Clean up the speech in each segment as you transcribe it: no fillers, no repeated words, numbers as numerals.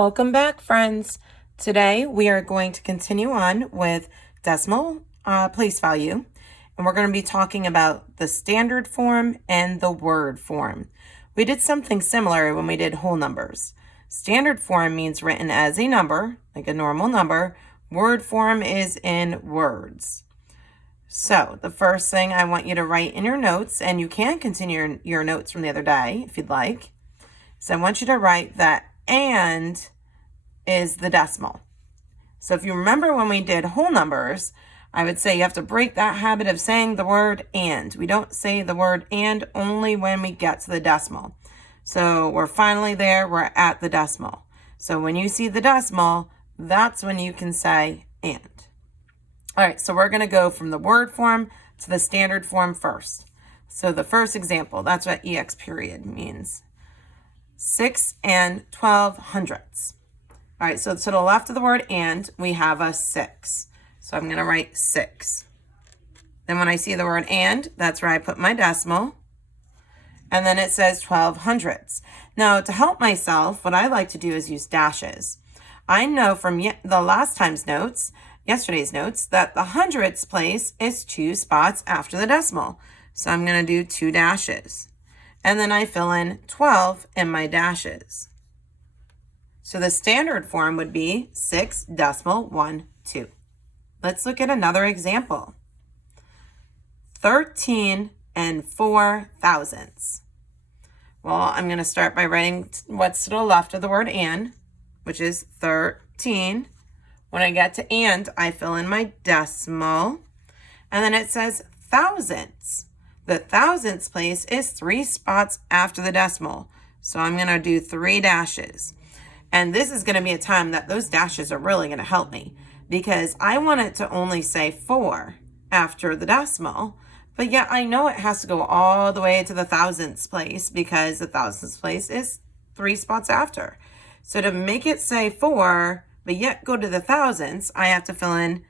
Welcome back, friends. Today we are going to continue on with decimal place value, and we're going to be talking about the standard form and the word form. We did something similar when we did whole numbers. Standard form means written as a number, like a normal number. Word form is in words. So the first thing I want you to write in your notes, and you can continue your notes from the other day if you'd like, is I want you to write that and is the decimal. So if you remember when we did whole numbers, I would say you have to break that habit of saying the word and. We don't say the word and only when we get to the decimal. So we're finally there, we're at the decimal. So when you see the decimal, that's when you can say and. All right, so we're going to go from the word form to the standard form first. So the first example, that's what EX period means. 6 and 12 hundredths. All right, so to the left of the word and, we have a 6. So I'm going to write 6. Then when I see the word and, that's where I put my decimal. And then it says 12 hundredths. Now, to help myself, what I like to do is use dashes. I know from the last time's notes, yesterday's notes, that the hundredths place is 2 spots after the decimal. So I'm going to do 2 dashes. And then I fill in 12 in my dashes. So the standard form would be 6.12. Let's look at another example. 13 and 4 thousandths. Well, I'm going to start by writing what's to the left of the word and, which is 13. When I get to and, I fill in my decimal. And then it says thousandths. The thousandths place is 3 spots after the decimal. So I'm going to do 3 dashes. And this is going to be a time that those dashes are really going to help me, because I want it to only say 4 after the decimal. But yet I know it has to go all the way to the thousandths place, because the thousandths place is 3 spots after. So to make it say 4, but yet go to the thousandths, I have to fill in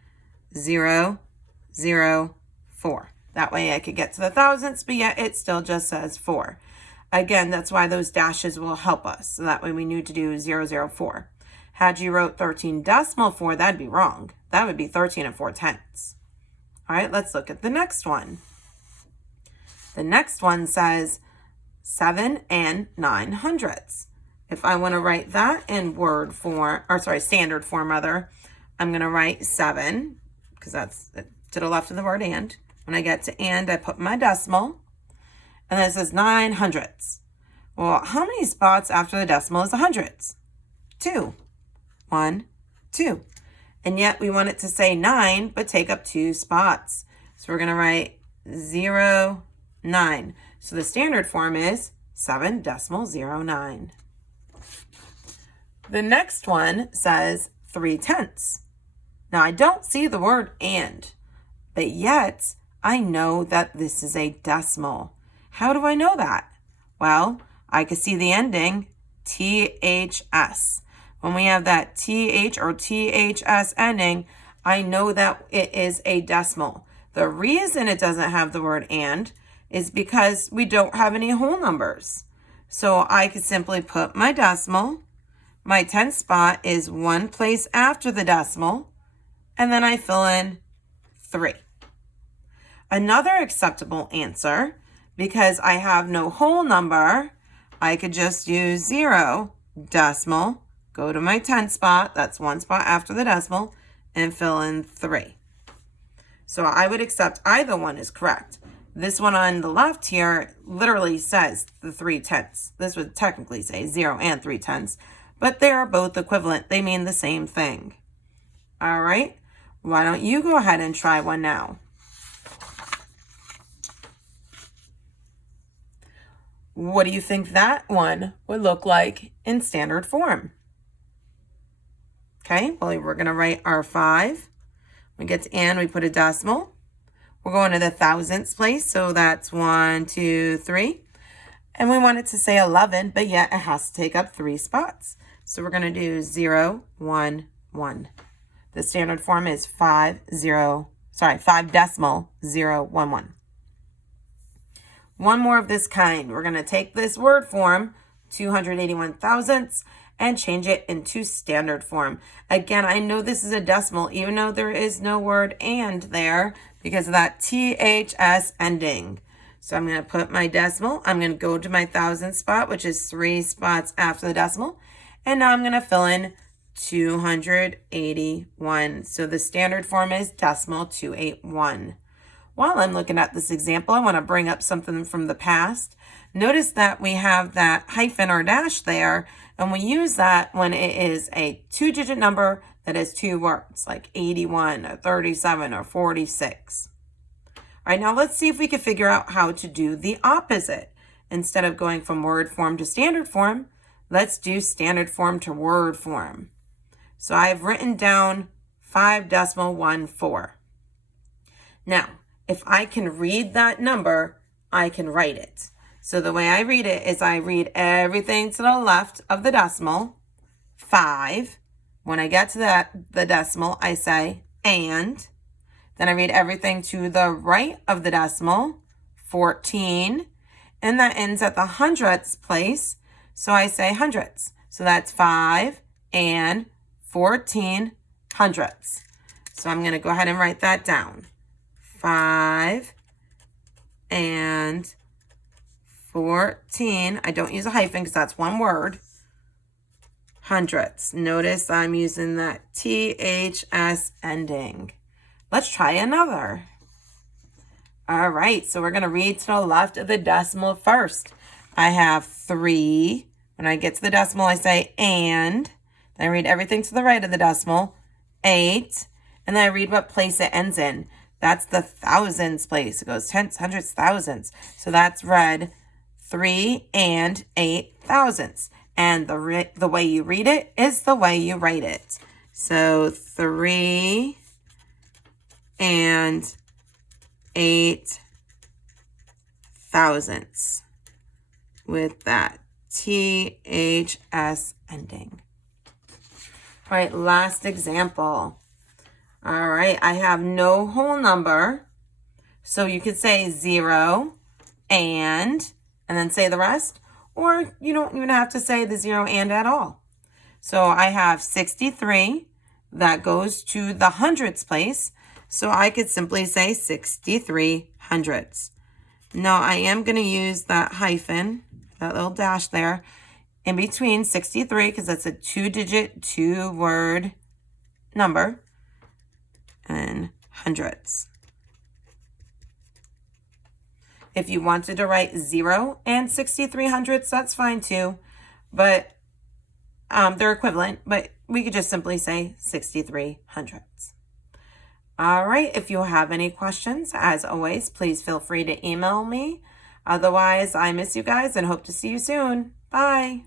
0, 0, 4. That way I could get to the thousandths, but yet it still just says 4. Again, that's why those dashes will help us. So that way we knew to do 0, 0, 4. Had you wrote 13.4, that'd be wrong. That would be 13 and 4 tenths. All right, let's look at the next one. The next one says 7 and 9 hundredths. If I want to write that in word form, or sorry, standard form rather, I'm going to write 7, because that's to the left of the word and. When I get to and, I put my decimal. And then it says 9 hundredths. Well, how many spots after the decimal is the hundredths? 2. 1, 2. And yet we want it to say 9, but take up 2 spots. So we're going to write 0, 9. So the standard form is 7.09. The next one says 3 tenths. Now I don't see the word and, but yet I know that this is a decimal. How do I know that? Well, I could see the ending THS. When we have that TH or THS ending, I know that it is a decimal. The reason it doesn't have the word and is because we don't have any whole numbers. So I could simply put my decimal. My 10th spot is 1 place after the decimal, and then I fill in 3. Another acceptable answer, because I have no whole number, I could just use 0, decimal, go to my 10th spot, that's 1 spot after the decimal, and fill in 3. So I would accept either one is correct. This one on the left here literally says the 3 tenths. This would technically say 0 and 3 tenths, but they are both equivalent. They mean the same thing. All right, why don't you go ahead and try one now? What do you think that one would look like in standard form? Okay, well, we're going to write our 5. When we get to and, we put a decimal. We're going to the thousandths place, so that's 1, 2, 3. And we want it to say 11, but yet it has to take up 3 spots. So we're going to do 0, 1, 1. The standard form is 5.011. One more of this kind. We're going to take this word form, 281 thousandths, and change it into standard form. Again, I know this is a decimal, even though there is no word and there because of that THS ending. So I'm going to put my decimal. I'm going to go to my thousand spot, which is 3 spots after the decimal. And now I'm going to fill in 281. So the standard form is decimal 281. While I'm looking at this example, I want to bring up something from the past. Notice that we have that hyphen or dash there, and we use that when it is a 2-digit number that has 2 words, like 81 or 37 or 46. All right, now let's see if we can figure out how to do the opposite. Instead of going from word form to standard form, let's do standard form to word form. So I've written down 5.14. Now, if I can read that number, I can write it. So the way I read it is I read everything to the left of the decimal, 5. When I get to the decimal, I say and. Then I read everything to the right of the decimal, 14. And that ends at the hundredths place, so I say hundredths. So that's 5 and 14 hundredths. So I'm going to go ahead and write that down. 5 and 14. I don't use a hyphen because that's one word. Hundredths. Notice I'm using that THS ending. Let's try another. All right, so we're going to read to the left of the decimal first. I have 3. When I get to the decimal, I say and. Then I read everything to the right of the decimal, 8. And then I read what place it ends in. That's the thousands place. It goes tenths, hundredths, thousandths. So that's read 3 and 8 thousandths. And the way you read it is the way you write it. So 3 and 8 thousandths with that THS ending. All right, last example. All right, I have no whole number. So you could say 0 and then say the rest. Or you don't even have to say the 0 and at all. So I have 63 that goes to the hundredths place. So I could simply say 63 hundredths. Now I am going to use that hyphen, that little dash there, in between 63 because that's a 2-digit, 2-word number, and hundredths. If you wanted to write 0 and 63 hundredths, that's fine too. But they're equivalent, but we could just simply say 63 hundredths. All right, if you have any questions, as always, please feel free to email me. Otherwise, I miss you guys and hope to see you soon. Bye.